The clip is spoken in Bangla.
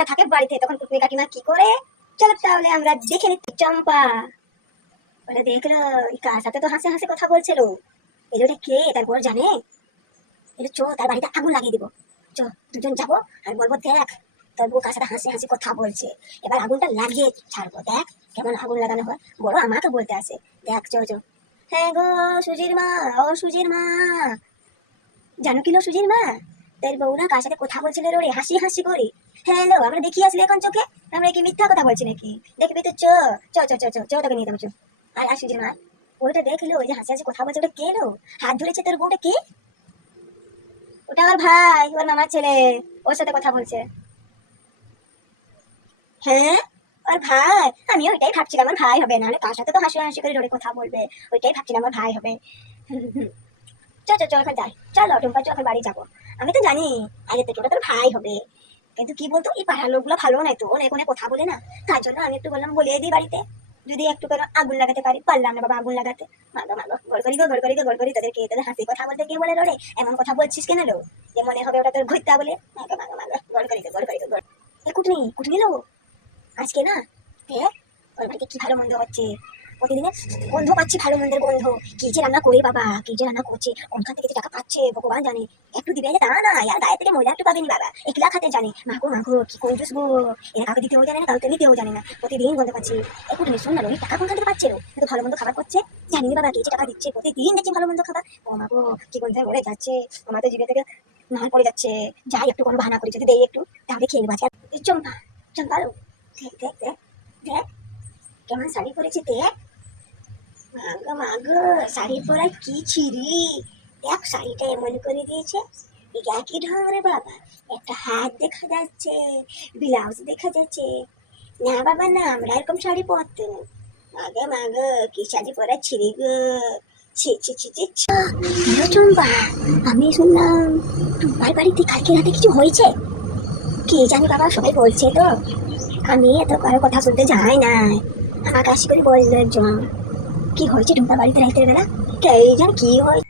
না থাকে বাড়িতে, তখন কুটনি কাকিমা কি করে? চলো তাহলে আমরা দেখে নিচ্ছি। চম্পা বলে, দেখলো কার সাথে তো হাসে হাসে কথা বলছিল, এলোটা কে? তারপর জানে এলো, চো তার বাড়িতে আগুন লাগিয়ে দিব। চো দুজন যাবো আর বলবো, দেখ তোর বউ কার সাথে হাসি হাসি কথা বলছে, এবার আগুনটা লাগিয়ে ছাড়বো, দেখ কেমন আগুন লাগানো হয়। বড় আমাকে বলতে আসে, দেখ চো চো। হ্যাঁ গো সুজির মা, ও সুজির মা, জানো কিলো সুজির মা, তোর বউ না কার সাথে কথা বলছিল রে, হাসি হাসি করে। হ্যাঁ লো, আমরা দেখি আসলে এখন চোখে, আমরা কি মিথ্যা কথা বলছি নাকি? দেখবি তো, চো চো চো চো চো চো, তোকে নিয়ে যাবো চো। আর সুজির মা, ওটা দেখলো, ওই যে হাসি হাসি কথা বলছে, ওটা কে লো? হাত ধরেছে তোর বউটা কে? ওটা আমার ভাই, ওর মামার ছেলে, ওর সাথে কথা বলছে। হ্যাঁ ওর ভাই, আমি ওইটাই ভাবছিলাম আমার ভাই হবে, নাহলে কার সাথে তো হাসি হাসি করে জোরে কথা বলবে, ওইটাই ভাবছিলাম আমার ভাই হবে। চল চল চল, এখন যাই, চলো টুম্পা চল, এখন বাড়ি যাবো। আমি তো জানি আগে থেকে ওটা তোর ভাই হবে, কিন্তু কি বলতো, এই পাড়ার লোকগুলো ভালো নাই তো, অনেক অনেক কথা বলে না, তার জন্য আমি একটু বললাম বলে দিই বাড়িতে, যদি একটু করে আগুন লাগাতে পারি। পারলাম না বাবা আগুন লাগাতে। মাগো মাগো, গড় করি গো, গড় করি গো, গড় করি। তোদেরকে তোদের হাসি কথা বলতে কে বলে রে? এমন কথা বলছিস কেন লো, যে মনে হবে ওটা তোর ঘুরতা বলে। মাগো মাগো মাগো, গড় করি গো, গড় করি গো, গড়। এ কুটনি কুটনি লো, আজকে না দেখ ওর বাড়িতে কি ভালো মন্দ হচ্ছে, প্রতিদিনে গন্ধ পাচ্ছি, ভালো মন্দের গন্ধ। কি যে রান্না করে বাবা, কি যে রান্না করছে, কোনখান থেকে যে টাকা পাচ্ছে ভগবান জানে। একটু দিবে তা না, আর গায়ে থেকে ময়লা একটু পাবেনি বাবা, একলা খাতে জানে। মাগো মাগো, কি কঞ্জুস গো, এরা কাউকে দিতেও জানে না, কাউকে নিতেও জানে না, প্রতিদিন গন্ধ পাচ্ছি। একটু শোন না, টাকা কোনখান থেকে পাচ্ছে? কিন্তু ভালো মন্দ খাবার করছে, জানি না বাবা কে যে টাকা দিচ্ছে, প্রতিদিন দেখছি ভালো মন্দ খাবার। ও মাগো, কি গন্ধে মরে যাচ্ছে, আমার তো জিভে থেকে নাল পড়ে যাচ্ছে। যাই একটু কোনো বাহানা করে যদি দেই একটু, তাহলে খেয়ে নেবো। চম্পা চম্পা লো, দেখ দেখ দেখ দেখ কেমন শাড়ি পরেছে দেখ। মাগো মাগো, শাড়ি পরা কি ছিরি, দেখ শাড়িটা এমন করে দিয়েছে, একই ঢং রে বাবা। একটা হাত দেখা যাচ্ছে, ব্লাউজ দেখা যাচ্ছে। না বাবা না, আমরা এরকম শাড়ি পরতো না। মাগো মাগো, কি শাড়ি পরা ছিরি গো, ছি ছি ছি ছি ছি। হ্যালো চম্পা, আমি শুনলাম তোমার বাড়িতে কালকে রাতে কিছু হয়েছে। কি জানি বাবা, সবাই বলছে তো, আমি এত কারো কথা শুনতে যাই না, আমাকে আসি করে বললো একজন। কি হয়েছে টুম্পা বাড়িতে রাতের বেলা? কে জানি কি হয়েছে।